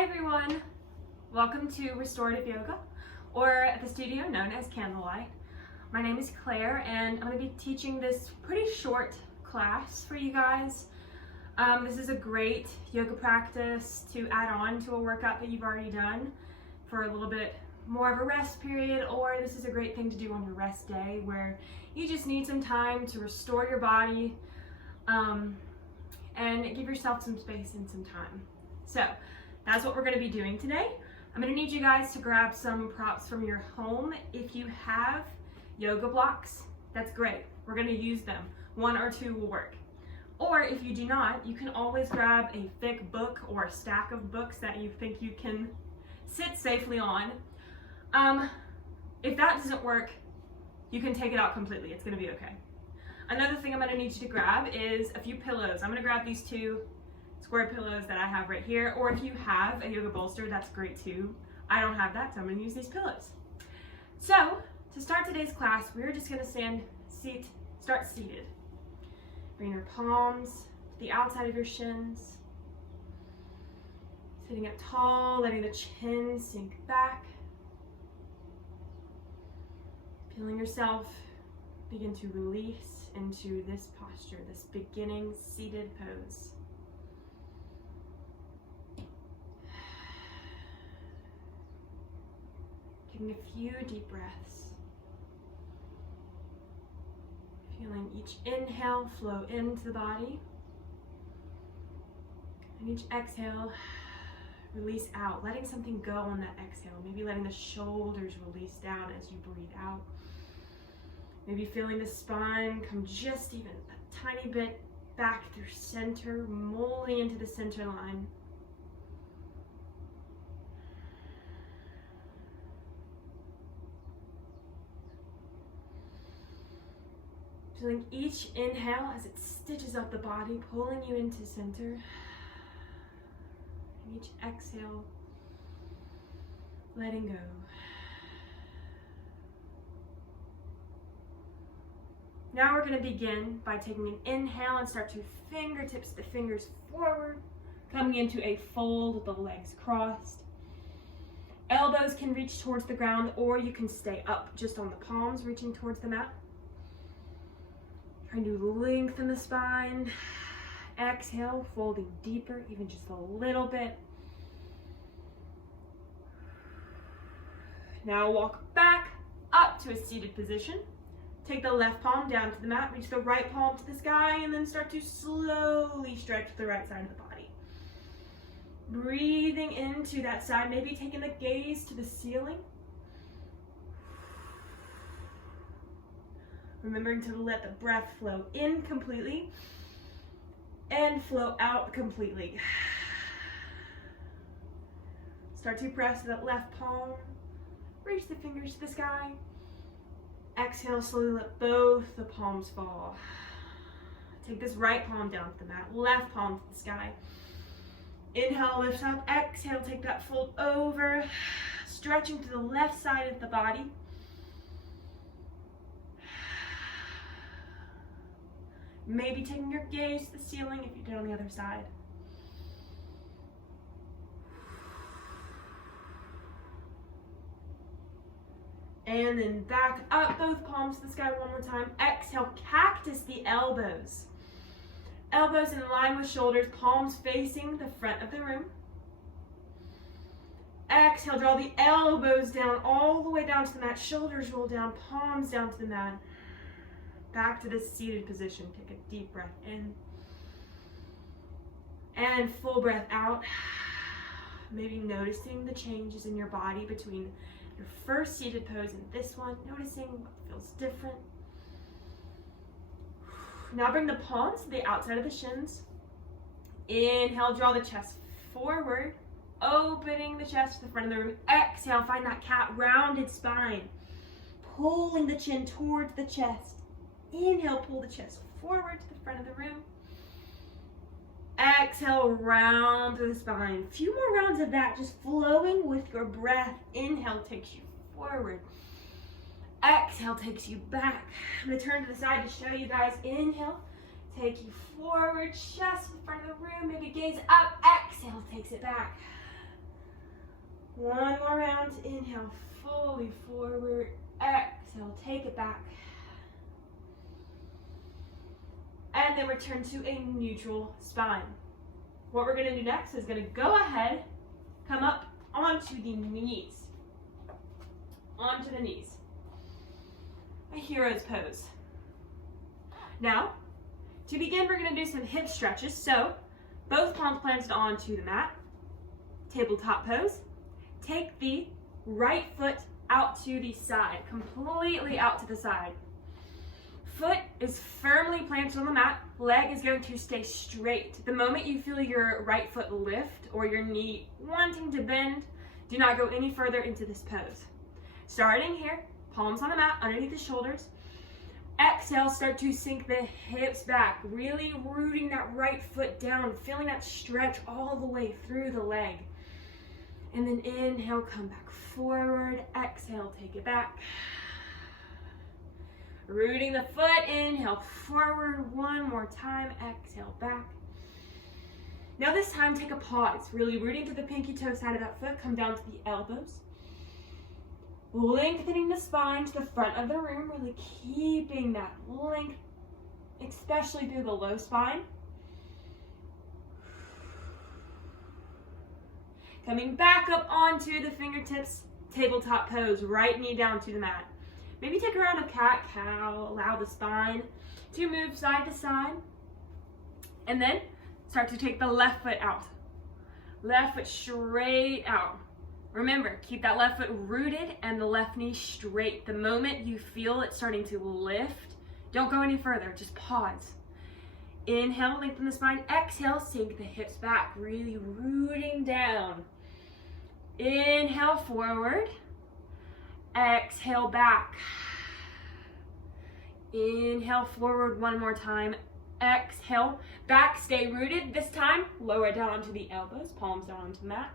Hi everyone! Welcome to Restorative Yoga, or at the studio known as Candlelight. My name is Claire and I'm going to be teaching this pretty short class for you guys. This is a great yoga practice to add on to a workout that you've already done for a little bit more of a rest period, or this is a great thing to do on your rest day where you just need some time to restore your body and give yourself some space and some time. So that's what we're going to be doing today. I'm going to need you guys to grab some props from your home. If you have yoga blocks, that's great. We're going to use them. 1 or 2 will work. Or if you do not, you can always grab a thick book or a stack of books that you think you can sit safely on. If that doesn't work, you can take it out completely. It's going to be okay. Another thing I'm going to need you to grab is a few pillows. I'm going to grab these 2 square pillows that I have right here, or if you have a yoga bolster, that's great too. I don't have that, so I'm going to use these pillows. So to start today's class, we're just going to start seated. Bring your palms to the outside of your shins. Sitting up tall, letting the chin sink back. Feeling yourself begin to release into this posture, this beginning seated pose. Taking a few deep breaths. Feeling each inhale flow into the body. And each exhale, release out. Letting something go on that exhale. Maybe letting the shoulders release down as you breathe out. Maybe feeling the spine come just even a tiny bit back through center, molding into the center line. Feeling each inhale as it stitches up the body, pulling you into center. And each exhale, letting go. Now we're going to begin by taking an inhale and start to fingertips the fingers forward, coming into a fold with the legs crossed. Elbows can reach towards the ground, or you can stay up just on the palms, reaching towards the mat. Trying to lengthen the spine. Exhale, folding deeper, even just a little bit. Now walk back up to a seated position. Take the left palm down to the mat, reach the right palm to the sky, and then start to slowly stretch the right side of the body. Breathing into that side, maybe taking the gaze to the ceiling. Remembering to let the breath flow in completely and flow out completely. Start to press that left palm, reach the fingers to the sky. Exhale, slowly let both the palms fall. Take this right palm down to the mat, left palm to the sky. Inhale, lift up. Exhale, take that fold over, stretching to the left side of the body. Maybe taking your gaze to the ceiling if you did on the other side. And then back up, both palms to the sky one more time. Exhale, cactus the elbows. Elbows in line with shoulders, palms facing the front of the room. Exhale, draw the elbows down all the way down to the mat. Shoulders roll down, palms down to the mat. Back to this seated position. Take a deep breath in. And full breath out. Maybe noticing the changes in your body between your first seated pose and this one. Noticing what feels different. Now bring the palms to the outside of the shins. Inhale, draw the chest forward. Opening the chest to the front of the room. Exhale, find that cat rounded spine. Pulling the chin towards the chest. Inhale, pull the chest forward to the front of the room. Exhale, round through the spine. A few more rounds of that, just flowing with your breath. Inhale takes you forward. Exhale takes you back. I'm going to turn to the side to show you guys. Inhale, take you forward, chest to the front of the room. Maybe gaze up. Exhale takes it back. One more round. Inhale, fully forward. Exhale, take it back. And then return to a neutral spine. What we're gonna do next is gonna go ahead, come up onto the knees. Onto the knees. A hero's pose. Now, to begin, we're gonna do some hip stretches. So, both palms planted onto the mat. Tabletop pose. Take the right foot out to the side, completely out to the side. Foot is firmly planted on the mat. Leg is going to stay straight. The moment you feel your right foot lift or your knee wanting to bend, do not go any further into this pose. Starting here, palms on the mat, underneath the shoulders. Exhale, start to sink the hips back, really rooting that right foot down, feeling that stretch all the way through the leg. And then inhale, come back forward. Exhale, take it back. Rooting the foot, inhale forward one more time, exhale back. Now this time, take a pause, really rooting to the pinky toe side of that foot, come down to the elbows. Lengthening the spine to the front of the room, really keeping that length, especially through the low spine. Coming back up onto the fingertips, tabletop pose, right knee down to the mat. Maybe take a round of cat-cow, allow the spine to move side to side. And then start to take the left foot out. Left foot straight out. Remember, keep that left foot rooted and the left knee straight. The moment you feel it starting to lift, don't go any further, just pause. Inhale, lengthen the spine. Exhale, sink the hips back, really rooting down. Inhale, forward. Exhale, back. Inhale, forward one more time. Exhale, back, stay rooted. This time, lower down onto the elbows, palms down onto the mat.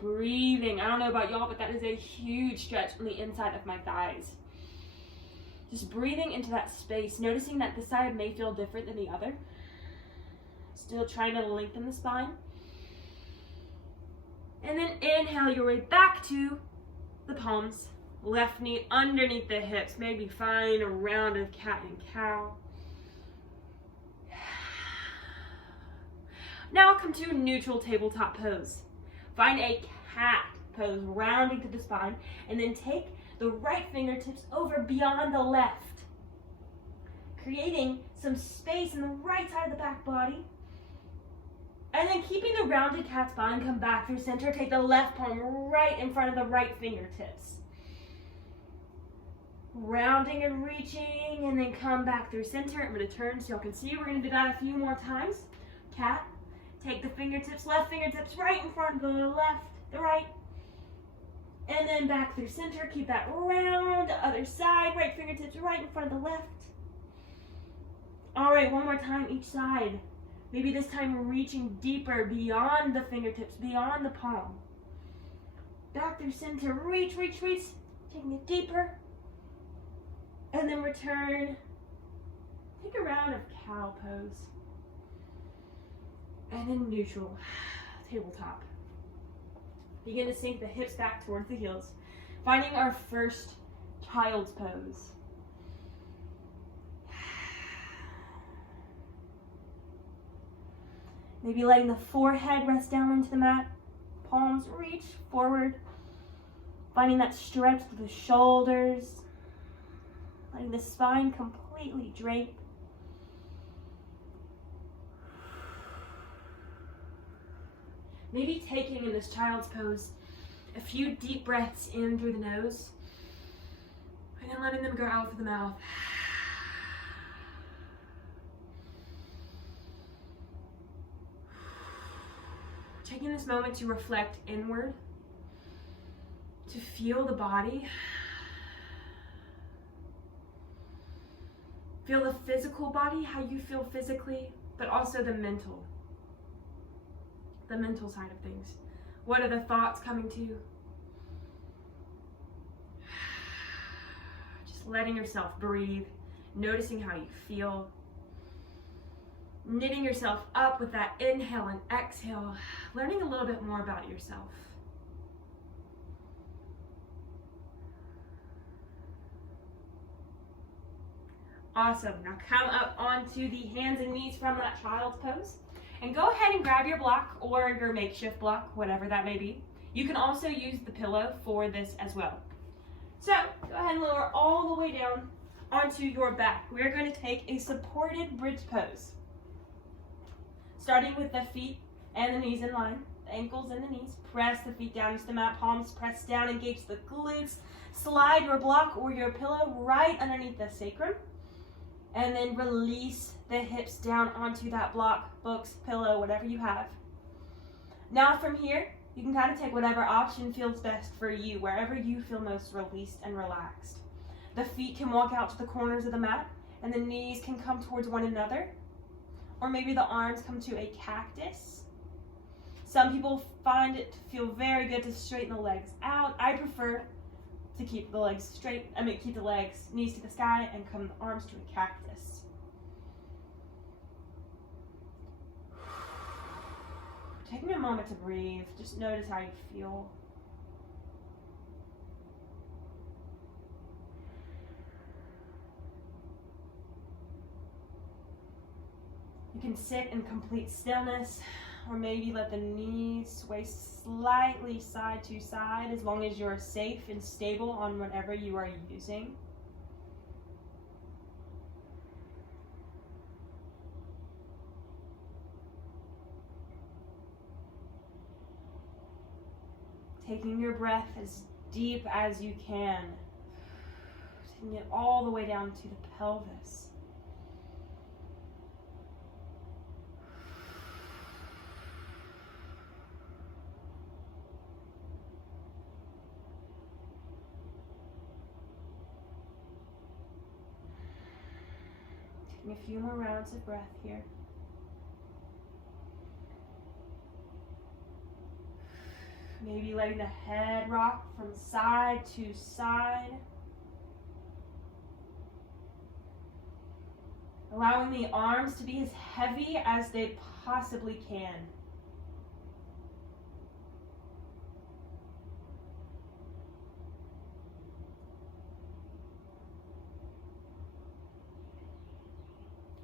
Breathing. I don't know about y'all, but that is a huge stretch on the inside of my thighs. Just breathing into that space, noticing that this side may feel different than the other. Still trying to lengthen the spine. And then inhale your way back to the palms. Left knee underneath the hips. Maybe find a round of cat and cow. Now come to neutral tabletop pose. Find a cat pose, rounding to the spine, and then take the right fingertips over beyond the left, creating some space in the right side of the back body. And then keeping the rounded cat spine, come back through center, take the left palm right in front of the right fingertips. Rounding and reaching, and then come back through center. I'm going to turn so y'all can see. We're going to do that a few more times. Cat. Take the fingertips, left fingertips right in front of the left, the right. And then back through center, keep that round, other side, right fingertips right in front of the left. All right, one more time each side. Maybe this time reaching deeper beyond the fingertips, beyond the palm. Back through center, reach, reach, reach, taking it deeper. And then return. Take a round of cow pose. And then neutral, tabletop. Begin to sink the hips back towards the heels, finding our first child's pose. Maybe letting the forehead rest down into the mat, palms reach forward, finding that stretch through the shoulders, letting the spine completely drape. Maybe taking in this child's pose a few deep breaths in through the nose and then letting them go out through the mouth. Taking this moment to reflect inward, to feel the body, feel the physical body, how you feel physically, but also the mental side of things. What are the thoughts coming to you? Just letting yourself breathe, noticing how you feel. Knitting yourself up with that inhale and exhale, learning a little bit more about yourself. Awesome. Now come up onto the hands and knees from that child's pose. And go ahead and grab your block or your makeshift block, whatever that may be. You can also use the pillow for this as well. So go ahead and lower all the way down onto your back. We're going to take a supported bridge pose. Starting with the feet and the knees in line, the ankles and the knees. Press the feet down into the mat, palms press down, engage the glutes. Slide your block or your pillow right underneath the sacrum. And then release the hips down onto that block, books, pillow, whatever you have. Now from here, you can kind of take whatever option feels best for you, wherever you feel most released and relaxed. The feet can walk out to the corners of the mat, and the knees can come towards one another. Or maybe the arms come to a cactus. Some people find it to feel very good to straighten the legs out. I prefer to keep the legs straight, keep the legs, knees to the sky, and come the arms to a cactus. Taking a moment to breathe, just notice how you feel. You can sit in complete stillness, or maybe let the knees sway slightly side to side, as long as you're safe and stable on whatever you are using. Taking your breath as deep as you can. Taking it all the way down to the pelvis. Taking a few more rounds of breath here. Maybe letting the head rock from side to side. Allowing the arms to be as heavy as they possibly can.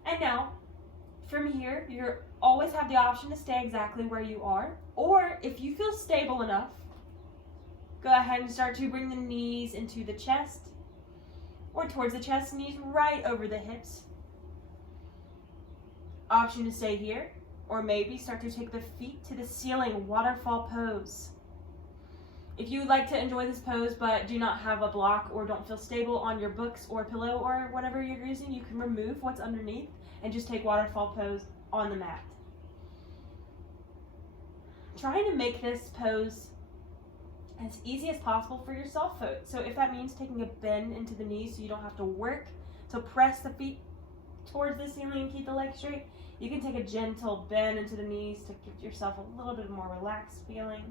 And now, from here, you always have the option to stay exactly where you are, or if you feel stable enough, go ahead and start to bring the knees into the chest, or towards the chest, knees right over the hips. Option to stay here, or maybe start to take the feet to the ceiling, waterfall pose. If you would like to enjoy this pose but do not have a block or don't feel stable on your books or pillow or whatever you're using, you can remove what's underneath and just take waterfall pose on the mat. Trying to make this pose as easy as possible for yourself. So if that means taking a bend into the knees so you don't have to work to press the feet towards the ceiling and keep the legs straight, you can take a gentle bend into the knees to give yourself a little bit more relaxed feeling.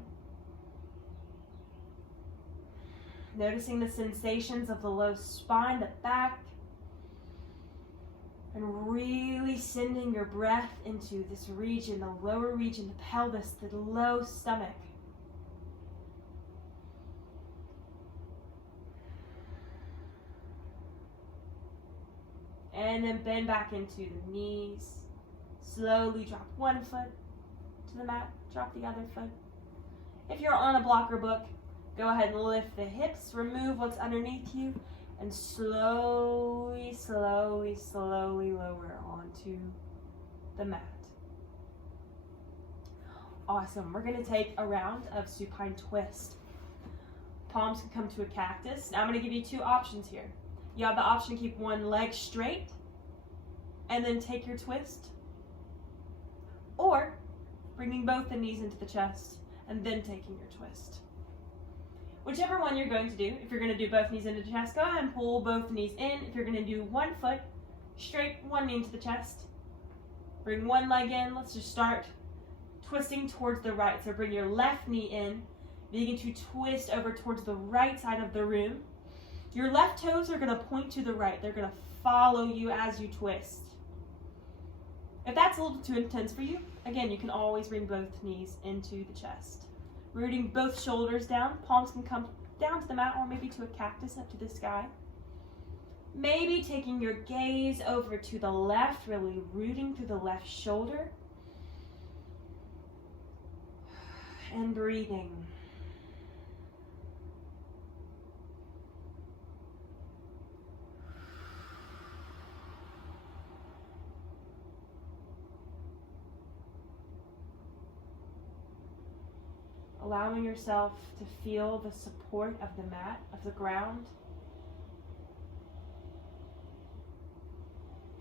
Noticing the sensations of the low spine, the back, and really sending your breath into this region, the lower region, the pelvis, the low stomach. And then bend back into the knees. Slowly drop one foot to the mat, drop the other foot. If you're on a blocker book, go ahead and lift the hips, remove what's underneath you, and slowly, slowly, slowly lower onto the mat. Awesome. We're going to take a round of supine twist. Palms can come to a cactus. Now I'm going to give you two options here. You have the option to keep one leg straight and then take your twist, or bringing both the knees into the chest and then taking your twist. Whichever one you're going to do, if you're going to do both knees into the chest, go ahead and pull both knees in. If you're going to do one foot straight, one knee into the chest, bring one leg in. Let's just start twisting towards the right. So bring your left knee in, begin to twist over towards the right side of the room. Your left toes are going to point to the right. They're going to follow you as you twist. If that's a little too intense for you, again, you can always bring both knees into the chest. Rooting both shoulders down, palms can come down to the mat or maybe to a cactus up to the sky. Maybe taking your gaze over to the left, really rooting through the left shoulder. And breathing. Allowing yourself to feel the support of the mat, of the ground.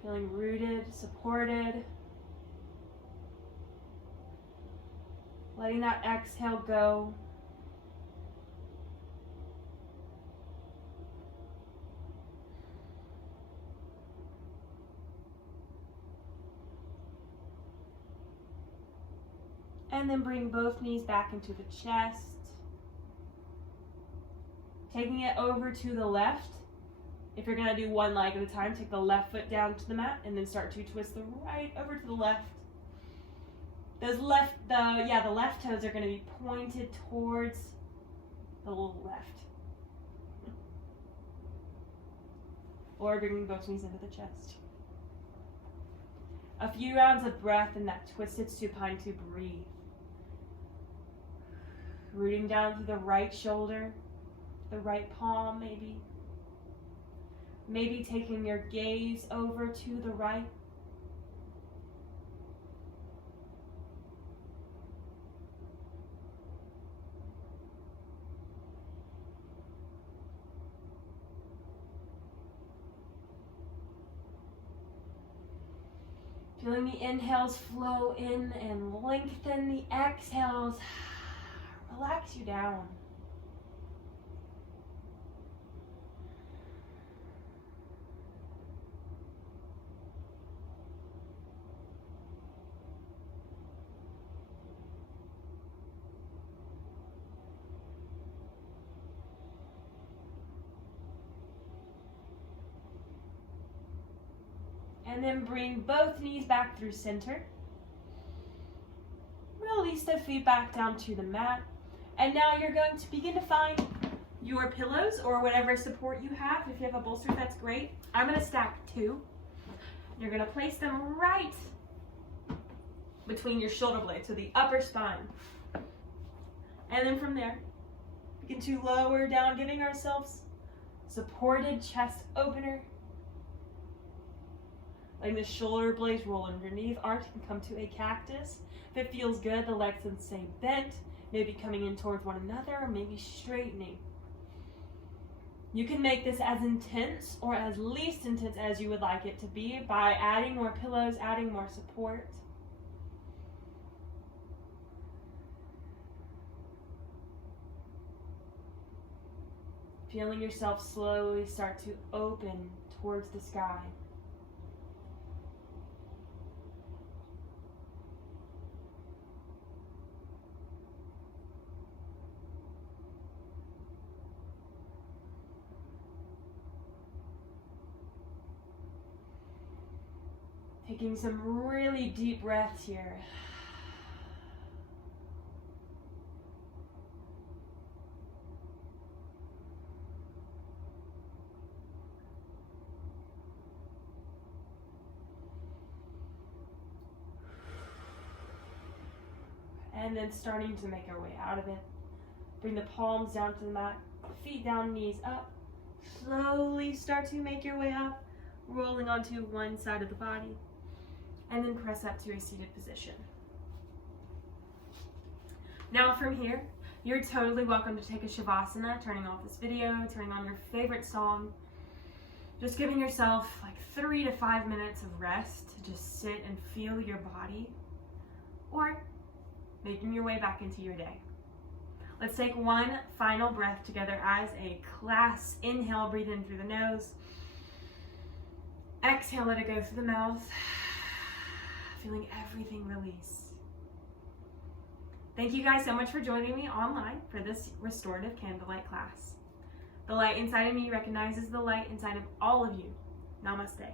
Feeling rooted, supported. Letting that exhale go. And then bring both knees back into the chest. Taking it over to the left. If you're gonna do one leg at a time, take the left foot down to the mat and then start to twist the right over to the left. The left toes are gonna be pointed towards the left. Or bringing both knees into the chest. A few rounds of breath in that twisted supine to breathe. Rooting down through the right shoulder, the right palm maybe. Maybe taking your gaze over to the right. Feeling the inhales flow in and lengthen, the exhales relax you down. And then bring both knees back through center. Release the feet back down to the mat. And now you're going to begin to find your pillows or whatever support you have. If you have a bolster, that's great. I'm going to stack two. You're going to place them right between your shoulder blades, so the upper spine. And then from there, begin to lower down, giving ourselves supported chest opener. Letting the shoulder blades roll underneath. Arms can come to a cactus. If it feels good, the legs can stay bent, maybe coming in towards one another, or maybe straightening. You can make this as intense or as least intense as you would like it to be by adding more pillows, adding more support. Feeling yourself slowly start to open towards the sky. Taking some really deep breaths here. And then starting to make our way out of it. Bring the palms down to the mat, feet down, knees up. Slowly start to make your way up, rolling onto one side of the body. And then press up to a seated position. Now from here, you're totally welcome to take a Shavasana, turning off this video, turning on your favorite song. Just giving yourself like 3 to 5 minutes of rest to just sit and feel your body, or making your way back into your day. Let's take one final breath together as a class. Inhale, breathe in through the nose. Exhale, let it go through the mouth. Feeling everything release. Thank you guys so much for joining me online for this restorative candlelight class. The light inside of me recognizes the light inside of all of you. Namaste.